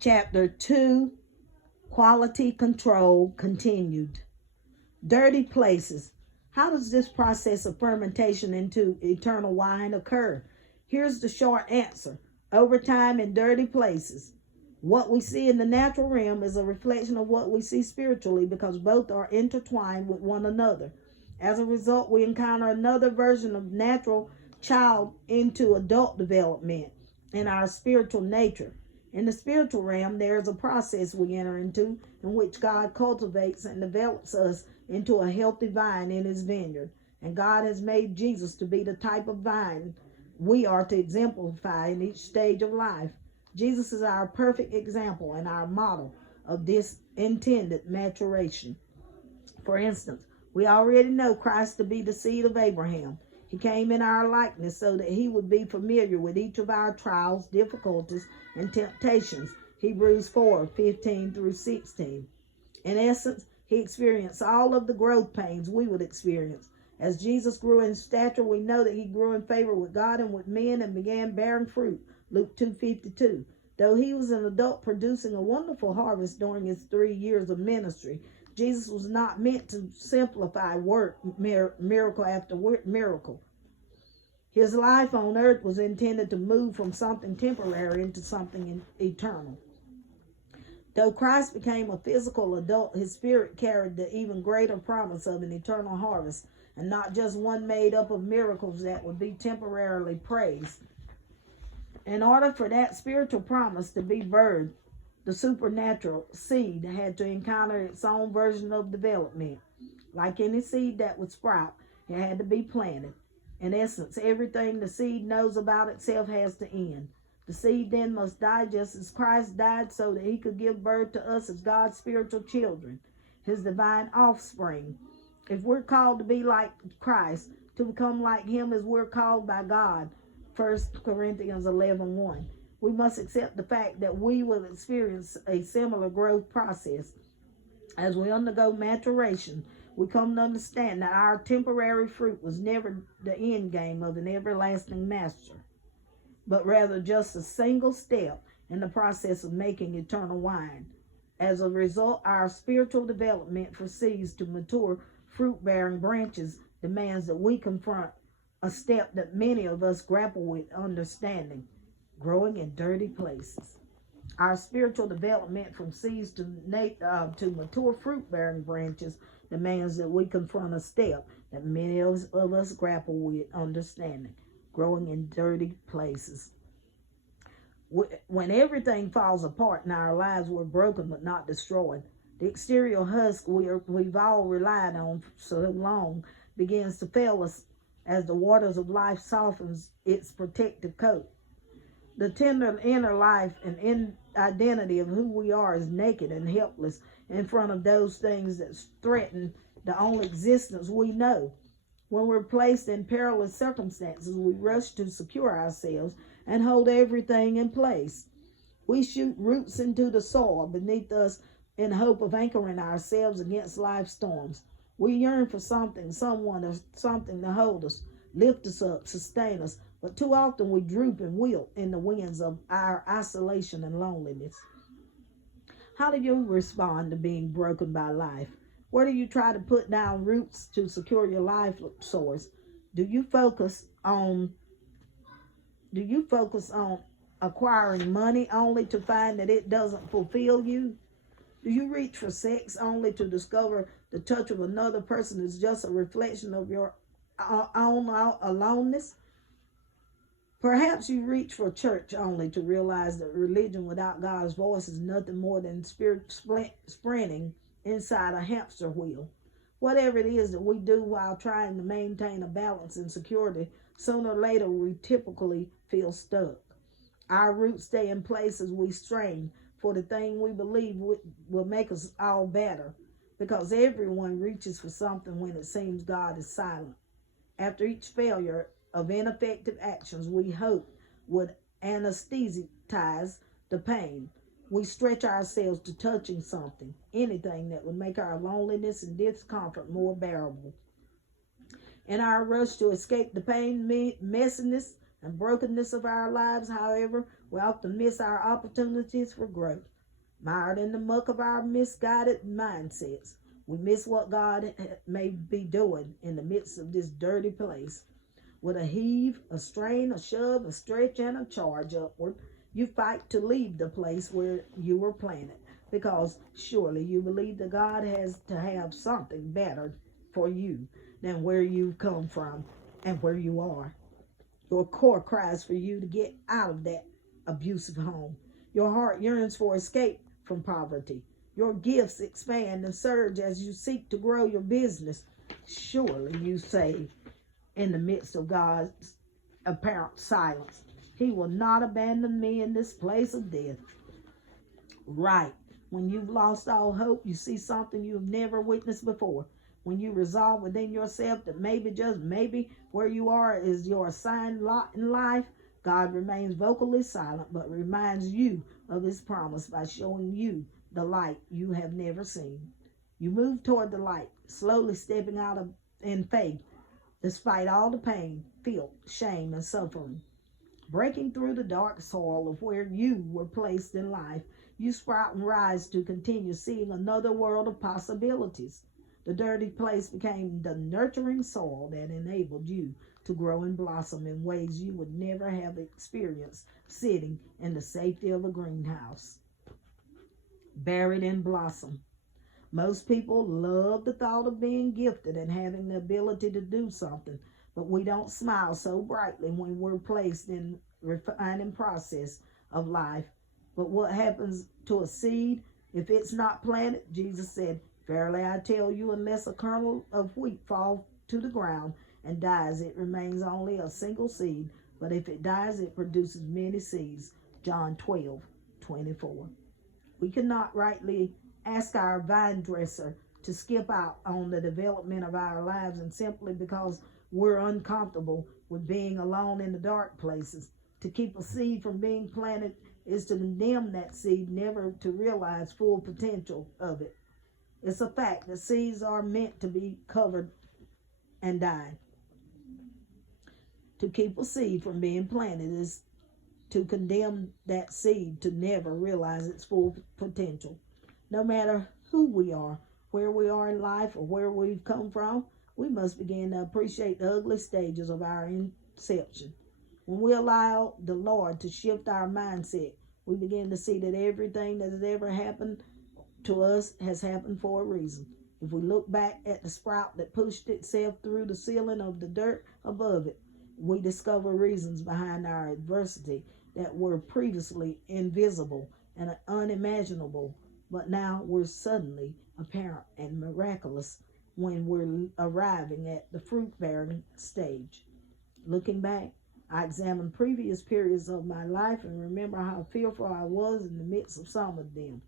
Chapter 2, Quality Control continued. Dirty places. How does this process of fermentation into eternal wine occur? Here's the short answer. Over time in dirty places. What we see in the natural realm is a reflection of what we see spiritually because both are intertwined with one another. As a result, we encounter another version of natural child into adult development in our spiritual nature. In the spiritual realm, there is a process we enter into in which God cultivates and develops us into a healthy vine in his vineyard. And God has made Jesus to be the type of vine we are to exemplify in each stage of life. Jesus is our perfect example and our model of this intended maturation. For instance, we already know Christ to be the seed of Abraham. He came in our likeness so that he would be familiar with each of our trials, difficulties, and temptations. Hebrews 4:15 through 16. In essence, he experienced all of the growth pains we would experience. As Jesus grew in stature, we know that he grew in favor with God and with men and began bearing fruit. Luke 2:52. Though he was an adult producing a wonderful harvest during his 3 years of ministry, Jesus was not meant to simplify work, miracle after miracle. His life on earth was intended to move from something temporary into something eternal. Though Christ became a physical adult, his spirit carried the even greater promise of an eternal harvest, and not just one made up of miracles that would be temporarily praised. In order for that spiritual promise to be birthed, the supernatural seed had to encounter its own version of development. Like any seed that would sprout, it had to be planted. In essence, everything the seed knows about itself has to end. The seed then must die just as Christ died so that he could give birth to us as God's spiritual children, his divine offspring. If we're called to be like Christ, to become like him as we're called by God, 1 Corinthians 11:1. We must accept the fact that we will experience a similar growth process. As we undergo maturation, we come to understand that our temporary fruit was never the end game of an everlasting master, but rather just a single step in the process of making eternal wine. As a result, our spiritual development proceeds to mature fruit-bearing branches demands that we confront a step that many of us grapple with understanding: growing in dirty places. Our spiritual development from seeds to mature fruit-bearing branches demands that we confront a step that many of us grapple with understanding: growing in dirty places. When everything falls apart in our lives, we're broken but not destroyed. The exterior husk we've all relied on for so long begins to fail us as the waters of life softens its protective coat. The tender inner life and identity of who we are is naked and helpless in front of those things that threaten the only existence we know. When we're placed in perilous circumstances, we rush to secure ourselves and hold everything in place. We shoot roots into the soil beneath us in hope of anchoring ourselves against life's storms. We yearn for something, someone, or something to hold us, lift us up, sustain us, but too often we droop and wilt in the winds of our isolation and loneliness. How do you respond to being broken by life? Where do you try to put down roots to secure your life source? Do you focus on acquiring money only to find that it doesn't fulfill you? Do you reach for sex only to discover the touch of another person is just a reflection of your own aloneness? Perhaps you reach for church only to realize that religion without God's voice is nothing more than spirit sprinting inside a hamster wheel. Whatever it is that we do while trying to maintain a balance and security, sooner or later we typically feel stuck. Our roots stay in place as we strain for the thing we believe will make us all better, because everyone reaches for something when it seems God is silent. After each failure of ineffective actions we hope would anesthetize the pain, we stretch ourselves to touching something, anything that would make our loneliness and discomfort more bearable. In our rush to escape the pain, messiness, and brokenness of our lives, however, we often miss our opportunities for growth. Mired in the muck of our misguided mindsets, we miss what God may be doing in the midst of this dirty place. With a heave, a strain, a shove, a stretch, and a charge upward, you fight to leave the place where you were planted, because surely you believe that God has to have something better for you than where you've come from and where you are. Your core cries for you to get out of that abusive home. Your heart yearns for escape from poverty. Your gifts expand and surge as you seek to grow your business. Surely you say, in the midst of God's apparent silence, He will not abandon me in this place of death. Right. When you've lost all hope, you see something you've never witnessed before. When you resolve within yourself that maybe, just maybe, where you are is your assigned lot in life, God remains vocally silent, but reminds you of His promise by showing you the light you have never seen. You move toward the light, slowly stepping out in faith, despite all the pain, filth, shame, and suffering. Breaking through the dark soil of where you were placed in life, you sprout and rise to continue seeing another world of possibilities. The dirty place became the nurturing soil that enabled you to grow and blossom in ways you would never have experienced sitting in the safety of a greenhouse. Buried in blossom. Most people love the thought of being gifted and having the ability to do something, but we don't smile so brightly when we're placed in refining process of life. But what happens to a seed if it's not planted? Jesus said, "Verily I tell you, unless a kernel of wheat fall to the ground and dies, it remains only a single seed. But if it dies, it produces many seeds." John 12:24. We cannot rightly ask our vine dresser to skip out on the development of our lives, and simply because we're uncomfortable with being alone in the dark places. To keep a seed from being planted is to condemn that seed, never to realize full potential of it. It's a fact that seeds are meant to be covered and die. To keep a seed from being planted is to condemn that seed to never realize its full potential. No matter who we are, where we are in life, or where we've come from, we must begin to appreciate the ugly stages of our inception. When we allow the Lord to shift our mindset, we begin to see that everything that has ever happened to us has happened for a reason. If we look back at the sprout that pushed itself through the ceiling of the dirt above it, we discover reasons behind our adversity that were previously invisible and unimaginable, but now were suddenly apparent and miraculous when we're arriving at the fruit-bearing stage. Looking back, I examined previous periods of my life and remember how fearful I was in the midst of some of them.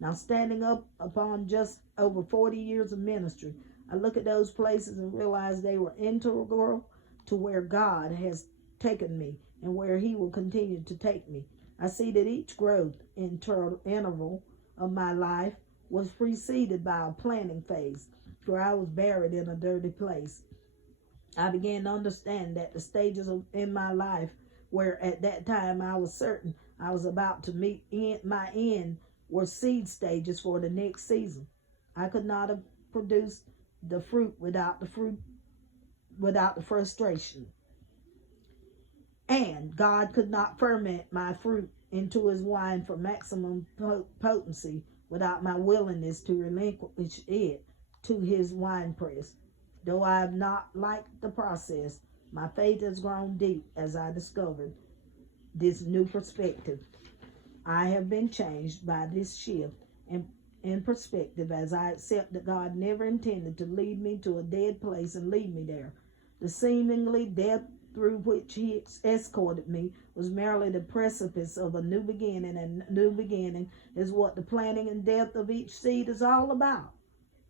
Now, standing up upon just over 40 years of ministry, I look at those places and realize they were integral to where God has taken me and where He will continue to take me. I see that each growth interval of my life was preceded by a planting phase, where I was buried in a dirty place. I began to understand that the stages in my life where at that time I was certain I was about to meet my end were seed stages for the next season. I could not have produced the fruit without the frustration. And God could not ferment my fruit into His wine for maximum potency without my willingness to relinquish it to His winepress. Though I have not liked the process, my faith has grown deep as I discovered this new perspective. I have been changed by this shift in perspective as I accept that God never intended to lead me to a dead place and leave me there. The seemingly death through which He escorted me was merely the precipice of a new beginning, and new beginning is what the planting and death of each seed is all about.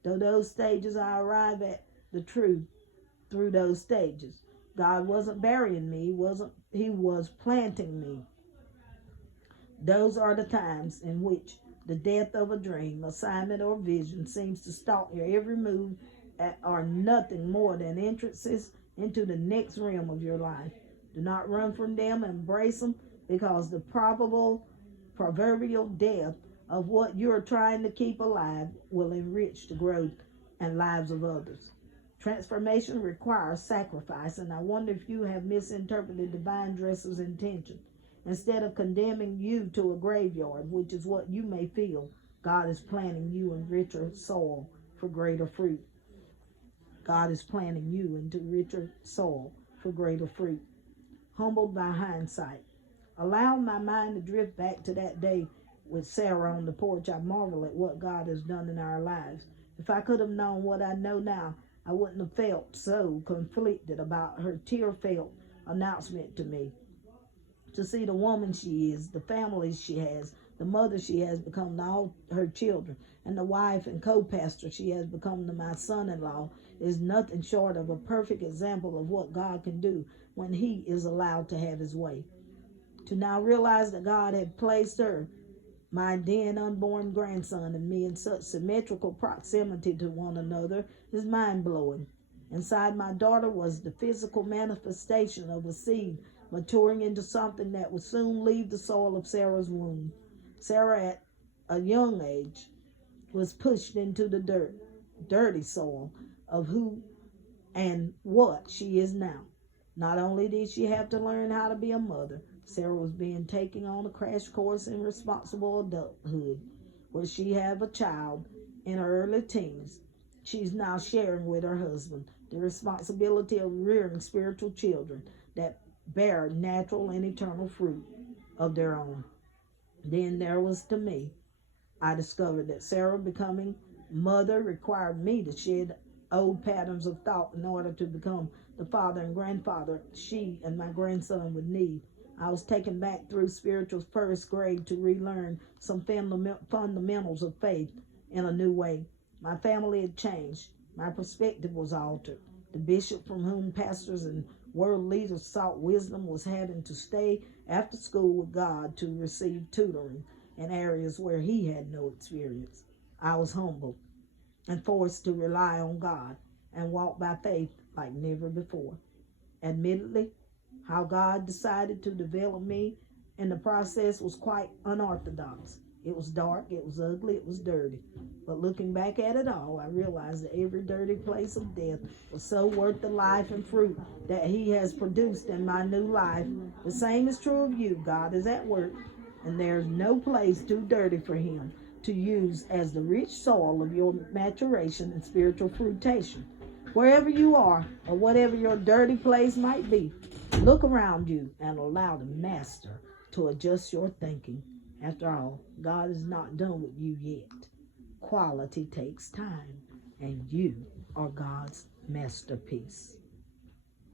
Though those stages I arrive at the truth through those stages. God wasn't burying me, He was planting me. Those are the times in which the death of a dream, assignment, or vision seems to stalk your every move, are nothing more than entrances into the next realm of your life. Do not run from them, embrace them, because the proverbial death of what you're trying to keep alive will enrich the growth and lives of others. Transformation requires sacrifice, and I wonder if you have misinterpreted divine dresser's intention. Instead of condemning you to a graveyard, which is what you may feel, God is planting you in richer soil for greater fruit. God is planting you into richer soil for greater fruit. Humbled by hindsight. Allow my mind to drift back to that day with Sarah on the porch. I marvel at what God has done in our lives. If I could have known what I know now, I wouldn't have felt so conflicted about her tear-filled announcement to me. To see the woman she is, the family she has, the mother she has become to all her children, and the wife and co-pastor she has become to my son-in-law is nothing short of a perfect example of what God can do when he is allowed to have his way. To now realize that God had placed her, my then unborn grandson, and me in such symmetrical proximity to one another is mind-blowing. Inside my daughter was the physical manifestation of a seed maturing into something that would soon leave the soil of Sarah's womb. Sarah, at a young age, was pushed into the dirty soil of who and what she is now. Not only did she have to learn how to be a mother, Sarah was being taken on a crash course in responsible adulthood, where she had a child in her early teens. She's now sharing with her husband the responsibility of rearing spiritual children that bear natural and eternal fruit of their own. Then there was to me, I discovered that Sarah becoming mother required me to shed old patterns of thought in order to become the father and grandfather she and my grandson would need. I was taken back through spiritual first grade to relearn some fundamentals of faith in a new way. My family had changed. My perspective was altered. The bishop from whom pastors and world leaders sought wisdom was having to stay after school with God to receive tutoring in areas where he had no experience. I was humbled and forced to rely on God and walk by faith like never before. Admittedly, how God decided to develop me in the process was quite unorthodox. It was dark, it was ugly, it was dirty. But looking back at it all, I realized that every dirty place of death was so worth the life and fruit that he has produced in my new life. The same is true of you. God is at work, and there's no place too dirty for him to use as the rich soil of your maturation and spiritual fruitation. Wherever you are, or whatever your dirty place might be, look around you and allow the master to adjust your thinking. After all, God is not done with you yet. Quality takes time, and you are God's masterpiece.